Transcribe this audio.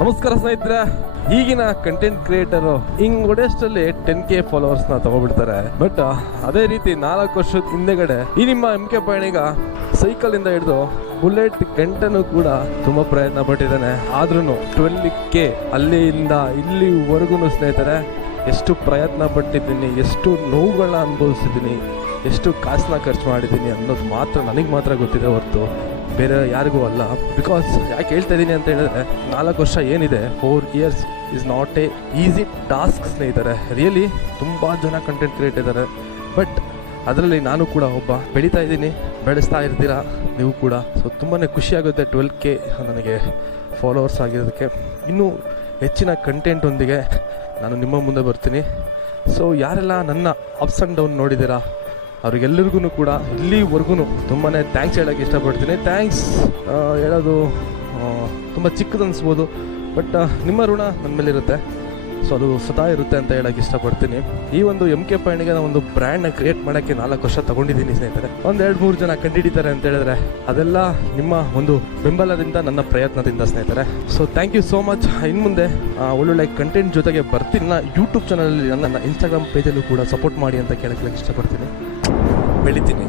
ನಮಸ್ಕಾರ ಸ್ನೇಹಿತರೆ. ಈಗಿನ ಕಂಟೆಂಟ್ ಕ್ರಿಯೇಟರು ಹಿಂಗ್ ಒಡೆಷ್ಟಲ್ಲಿ 10K ಫಾಲೋವರ್ಸ್ನ ತಗೊಬಿಡ್ತಾರೆ. ಬಟ್ ಅದೇ ರೀತಿ 4 ವರ್ಷದ ಹಿಂದೆಗಡೆ ಈ ನಿಮ್ಮ MK ಪಯಣಿಗ ಸೈಕಲ್ ಇಂದ ಹಿಡಿದು ಬುಲೆಟ್ ಗಂಟನೂ ಕೂಡ ತುಂಬಾ ಪ್ರಯತ್ನ ಪಟ್ಟಿದ್ದಾನೆ. ಆದ್ರೂ 12K ಅಲ್ಲಿಂದ ಇಲ್ಲಿವರೆಗೂ ಸ್ನೇಹಿತರೆ ಎಷ್ಟು ಪ್ರಯತ್ನ ಪಟ್ಟಿದ್ದೀನಿ, ಎಷ್ಟು ನೋವುಗಳನ್ನ ಅನುಭವಿಸಿದ್ದೀನಿ, ಎಷ್ಟು ಕಾಸನ್ನ ಖರ್ಚು ಮಾಡಿದ್ದೀನಿ ಅನ್ನೋದು ಮಾತ್ರ ನನಗೆ ಮಾತ್ರ ಗೊತ್ತಿದೆ ಹೊರತು ಬೇರೆ ಯಾರಿಗೂ ಅಲ್ಲ. ಬಿಕಾಸ್ ಯಾಕೆ ಹೇಳ್ತಾ ಇದ್ದೀನಿ ಅಂತ ಹೇಳಿದ್ರೆ 4 ವರ್ಷ ಏನಿದೆ, 4 years is not A easy task ಸ್ನೇಹಿತರೆ. ರಿಯಲಿ ತುಂಬ ಜನ ಕಂಟೆಂಟ್ ಕ್ರಿಯೇಟ್ ಇದ್ದಾರೆ. ಬಟ್ ಅದರಲ್ಲಿ ನಾನು ಕೂಡ ಒಬ್ಬ. ಬೆಳೀತಾ ಇದ್ದೀನಿ, ಬೆಳೆಸ್ತಾ ಇರ್ತೀರಾ ನೀವು ಕೂಡ. ಸೊ ತುಂಬಾ ಖುಷಿಯಾಗುತ್ತೆ 12K ನನಗೆ ಫಾಲೋವರ್ಸ್ ಆಗಿರೋದಕ್ಕೆ. ಇನ್ನೂ ಹೆಚ್ಚಿನ ಕಂಟೆಂಟೊಂದಿಗೆ ನಾನು ನಿಮ್ಮ ಮುಂದೆ ಬರ್ತೀನಿ. ಸೊ ಯಾರೆಲ್ಲ ನನ್ನ ಅಪ್ಸ್ ಆ್ಯಂಡ್ ಡೌನ್ ನೋಡಿದ್ದೀರಾ ಅವ್ರಿಗೆಲ್ಲರಿಗೂ ಕೂಡ ಇಲ್ಲಿವರೆಗೂ ತುಂಬಾ ಥ್ಯಾಂಕ್ಸ್ ಹೇಳೋಕ್ಕೆ ಇಷ್ಟಪಡ್ತೀನಿ. ಥ್ಯಾಂಕ್ಸ್ ಹೇಳೋದು ತುಂಬ ಚಿಕ್ಕದು ಅನಿಸ್ಬೋದು, ಬಟ್ ನಿಮ್ಮ ಋಣ ನನ್ನ ಮೇಲಿರುತ್ತೆ. ಸೊ ಅದು ಸದಾ ಇರುತ್ತೆ ಅಂತ ಹೇಳೋಕ್ಕೆ ಇಷ್ಟಪಡ್ತೀನಿ. ಈ ಒಂದು MK ಪಯಣಿಗೆ ನಾನು ಒಂದು ಬ್ರ್ಯಾಂಡ್ನ ಕ್ರಿಯೇಟ್ ಮಾಡೋಕ್ಕೆ 4 ವರ್ಷ ತೊಗೊಂಡಿದ್ದೀನಿ ಸ್ನೇಹಿತರೆ. 1-2-3 ಜನ ಕಂಡುಹಿಡಿತಾರೆ ಅಂತ ಹೇಳಿದ್ರೆ ಅದೆಲ್ಲ ನಿಮ್ಮ ಒಂದು ಬೆಂಬಲದಿಂದ, ನನ್ನ ಪ್ರಯತ್ನದಿಂದ ಸ್ನೇಹಿತರೆ. So thank you so much. ಇನ್ನು ಮುಂದೆ ಒಳ್ಳೊಳ್ಳೆ ಕಂಟೆಂಟ್ ಜೊತೆಗೆ ಬರ್ತೀನಿ. ಯೂಟ್ಯೂಬ್ ಚಾನಲಲ್ಲಿ ನನ್ನ ಇನ್ಸ್ಟಾಗ್ರಾಮ್ ಪೇಜಲ್ಲೂ ಕೂಡ ಸಪೋರ್ಟ್ ಮಾಡಿ ಅಂತ ಕೇಳಕ್ಕೆ ಇಷ್ಟಪಡ್ತೀನಿ. ಬೆಳಿತೀನಿ.